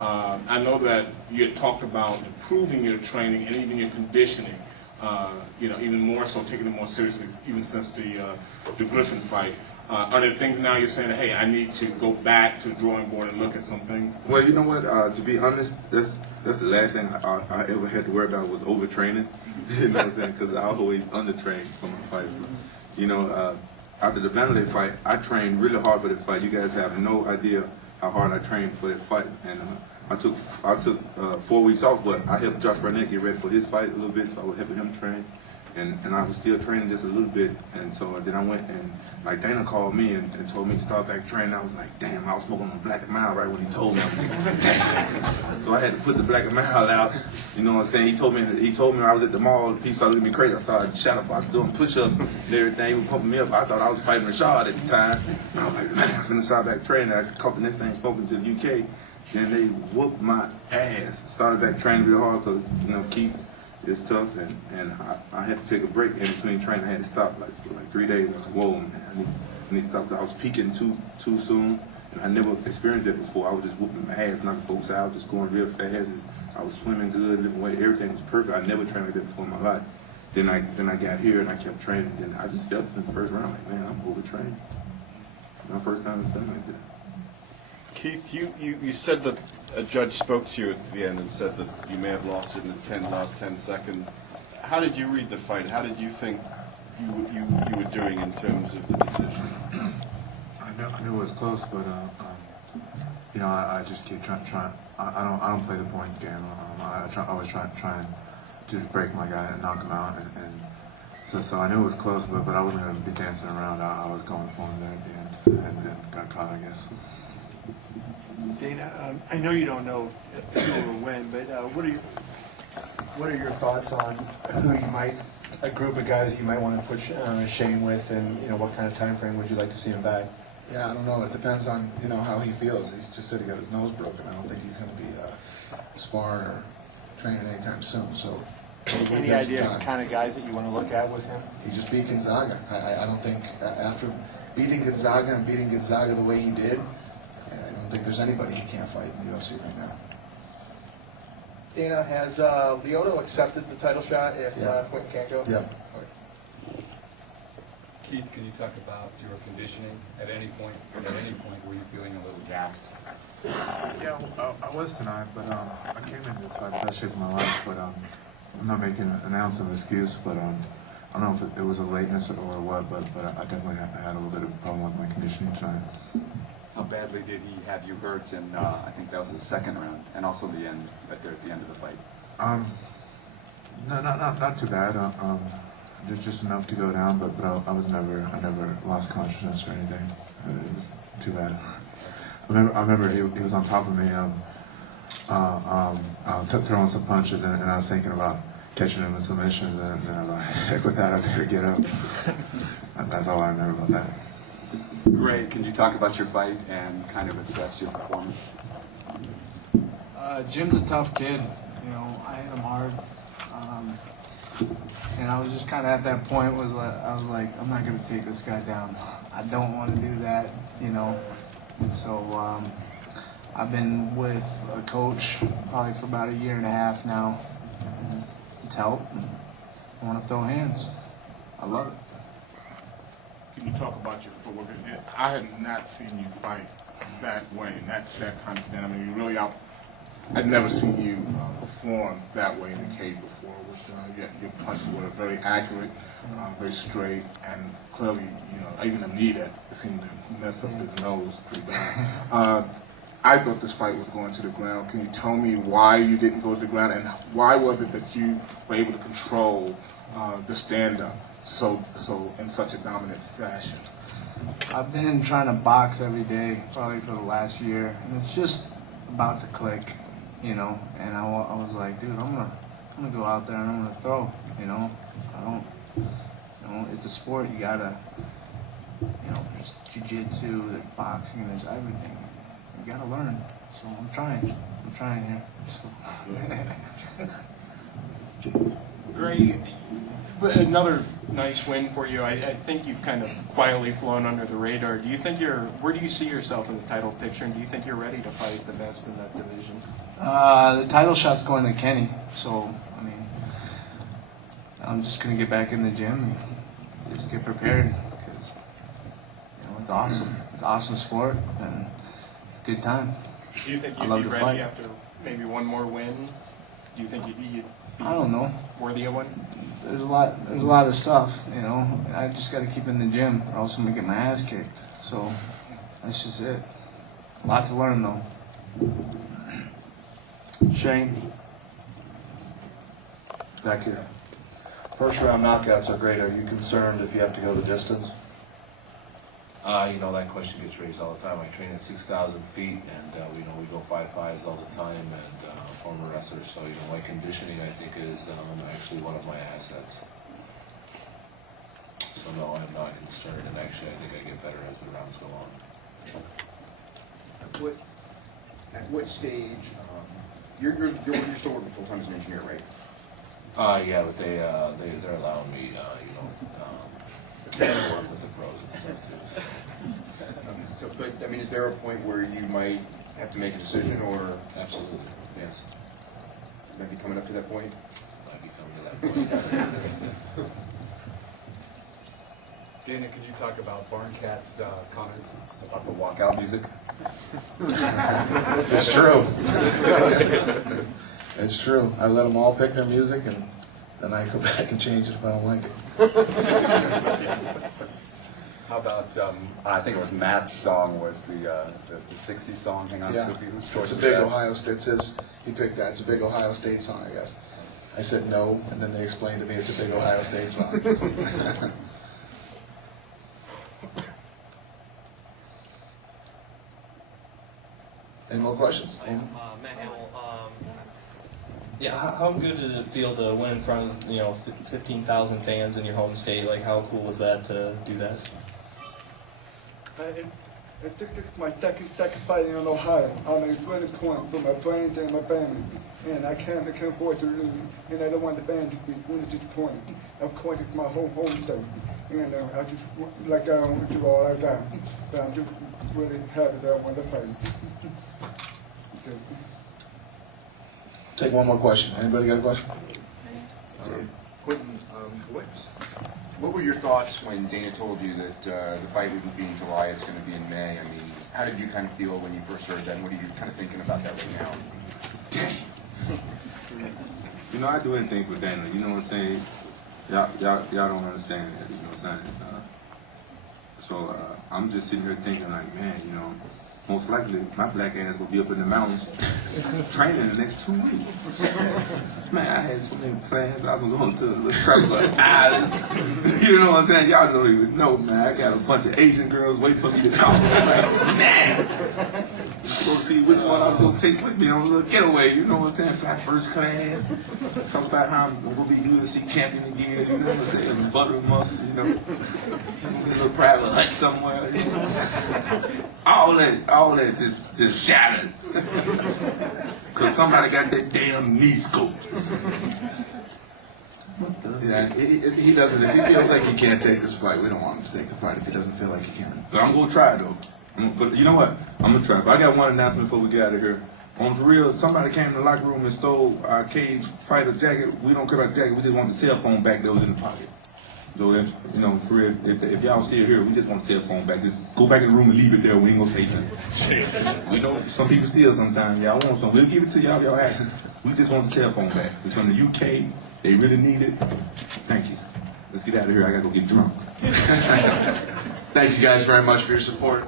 I know that you had talked about improving your training and even your conditioning. Even more so, taking it more seriously, even since the Griffin fight. Are there things now you're saying, hey, I need to go back to the drawing board and look at some things? Well, you know what? To be honest, that's the last thing I ever had to worry about was overtraining. You know what I'm saying? Because I always undertrained for my fights. But, after the Vanderlei fight, I trained really hard for the fight. You guys have no idea how hard I trained for that fight. And I took 4 weeks off, but I helped Josh Barnett get ready for his fight a little bit, so I was helping him train. And I was still training just a little bit, and so then I went and, like, Dana called me and told me to start back training. I was like, damn, I was smoking on Black and Mild right when he told me. I was like, damn. So I had to put the Black and Mild out, you know what I'm saying? He told me I was at the mall, people started looking at me crazy. I started shadowboxing, doing push-ups and everything. He was pumping me up. I thought I was fighting Rashad at the time. And I was like, man, I'm finna start back training. I caught the next thing smoking to the UK. Then they whooped my ass. Started back training real hard because, Keith, it's tough, and I had to take a break in between training. I had to stop for 3 days. I was like, whoa, man, I need to stop. I was peaking too soon, and I never experienced that before. I was just whooping my ass, knocking folks out, just going real fast. I was swimming good, lifting weight, everything was perfect. I never trained like that before in my life. Then I got here and I kept training, and I just felt it in the first round, like, man, I'm overtrained. My first time feeling like that. Keith, you said that a judge spoke to you at the end and said that you may have lost it in the last 10 seconds. How did you read the fight? How did you think you were doing in terms of the decision? I knew it was close, but I just keep trying. I don't play the points game. I always try and just break my guy and knock him out, and so I knew it was close, but I wasn't going to be dancing around. I was going for him there at the end, and got caught, I guess. Dana, I know you don't know who will win, but what are your thoughts on who you might, a group of guys that you might want to put Shane with, and what kind of time frame would you like to see him back? Yeah, I don't know. It depends on how he feels. He's just said he got his nose broken. I don't think he's going to be sparring or training anytime soon. So, any idea of the kind of guys that you want to look at with him? He just beat Gonzaga. I don't think after beating Gonzaga and beating Gonzaga the way he did, I don't think there's anybody he can't fight in the UFC right now. Dana, has Lyoto accepted the title shot if Quentin can't go? Yeah. Okay. Keith, can you talk about your conditioning at any point? Were you feeling a little gassed? Yeah, I was tonight, but I came in this fight the best shape of my life. But I'm not making an ounce of excuse. But I don't know if it was a lateness or what. But I definitely had a little bit of a problem with my conditioning tonight. How badly did he have you hurt? And I think that was the second round, and also the end at the end of the fight. No, not too bad. Just enough to go down, but I never lost consciousness or anything. It was too bad. I remember he was on top of me, throwing some punches, and I was thinking about catching him with submissions, and I was like, heck with that, I better get up. That's all I remember about that. Gray, can you talk about your fight and kind of assess your performance? Jim's a tough kid. I hit him hard. And I was just kind of at that point I was like, I'm not going to take this guy down. I don't want to do that, And so I've been with a coach probably for about 1.5 years now. And it's helped. I want to throw hands. I love it. Can you talk about your footwork? I had not seen you fight that way, that kind of stand. I mean, you really I'd never seen you perform that way in the cage before. Your punches were very accurate, very straight, and clearly, even the knee that seemed to mess up his nose pretty bad. I thought this fight was going to the ground. Can you tell me why you didn't go to the ground, and why was it that you were able to control the stand-up so in such a dominant fashion? I've been trying to box every day, probably for the last year, and it's just about to click, And I was like, dude, I'm gonna go out there and I'm gonna throw. It's a sport. You gotta, there's jiu-jitsu, there's boxing, there's everything. You gotta learn. So I'm trying here. So. Gray, another nice win for you. I think you've kind of quietly flown under the radar. Do you think where do you see yourself in the title picture, and do you think you're ready to fight the best in that division? The title shot's going to Kenny, so I mean, I'm just gonna get back in the gym and just get prepared because it's awesome. It's an awesome sport and it's a good time. Do you think I you'd love be to ready fight. after maybe one more win? Do you think you'd be I don't know. worthy of one? There's a lot of stuff, I just got to keep in the gym, or else I'm gonna get my ass kicked. So that's just it. A lot to learn though. Shane, back here. First round knockouts are great. Are you concerned if you have to go the distance? That question gets raised all the time. I train at 6,000 feet, and we go 5.5s all the time, and former wrestler, so my conditioning I think is actually one of my assets. So no, I'm not concerned, and actually I think I get better as the rounds go on. At what stage? You're still working full time as an engineer, right? Yeah, but they're allowing me, to work with the pros and stuff too. So, but I mean, is there a point where you might have to make a decision, or Absolutely, yes. might be coming up to that point? Might be coming to that point. Dana, could you talk about Barncat's comments about the walkout music? It's true. It's true. I let them all pick their music, and then I go back and change it if I don't like it. How about, I think it was Matt's song, was the 60s song, Hang On Yeah, Snoopy? Whose it's choice a was big that? Ohio State. He picked that. It's a big Ohio State song, I guess. I said no, and then they explained to me it's a big Ohio State song. Any more questions? Matt Hamill, yeah, how good did it feel to win in front of 15,000 fans in your home state? Like, how cool was that to do that? I took my second fight in Ohio. I made really point for my friends and my family, and I can't afford to lose, and I don't want the fans to be really disappointed. Of course, it's my whole home state, and I just like I want to do all I got, but I'm just really happy that I won the fight. Okay. Take one more question. Anybody got a question? Quentin, what were your thoughts when Dana told you that the fight wouldn't be in July, it's going to be in May? I mean, how did you kind of feel when you first heard that, and what are you kind of thinking about that right now? I do anything for Dana, you know what I'm saying? Y'all don't understand that, you know what I'm saying? So I'm just sitting here thinking like, man, most likely my black ass will be up in the mountains training the next 2 weeks. Man, I had so many plans. I was going to a little tropical island. You know what I'm saying? Y'all don't even know, man. I got a bunch of Asian girls waiting for me to come. Like, man! Go see which one I was going to take with me on a little getaway. You know what I'm saying? Fly first class. Talk about how I'm going to be UFC champion again. You know what I'm saying? Butter them up, Get a little private hut somewhere. All that just shattered. Because somebody got that damn knee scoped. Yeah, he doesn't. If he feels like he can't take this fight, we don't want him to take the fight if he doesn't feel like he can. But I'm going to try, though. But you know what? I'm going to try. But I got one announcement before we get out of here. On for real, somebody came in the locker room and stole our cage fighter jacket. We don't care about the jacket. We just want the cell phone back that was in the pocket. So, for real, if y'all still here, we just want the cell phone back. Just go back in the room and leave it there. We ain't going to say nothing. We know some people steal sometimes. Y'all want some. We'll give it to y'all if y'all have it. We just want the cell phone back. It's from the UK. They really need it. Thank you. Let's get out of here. I got to go get drunk. Thank you guys very much for your support.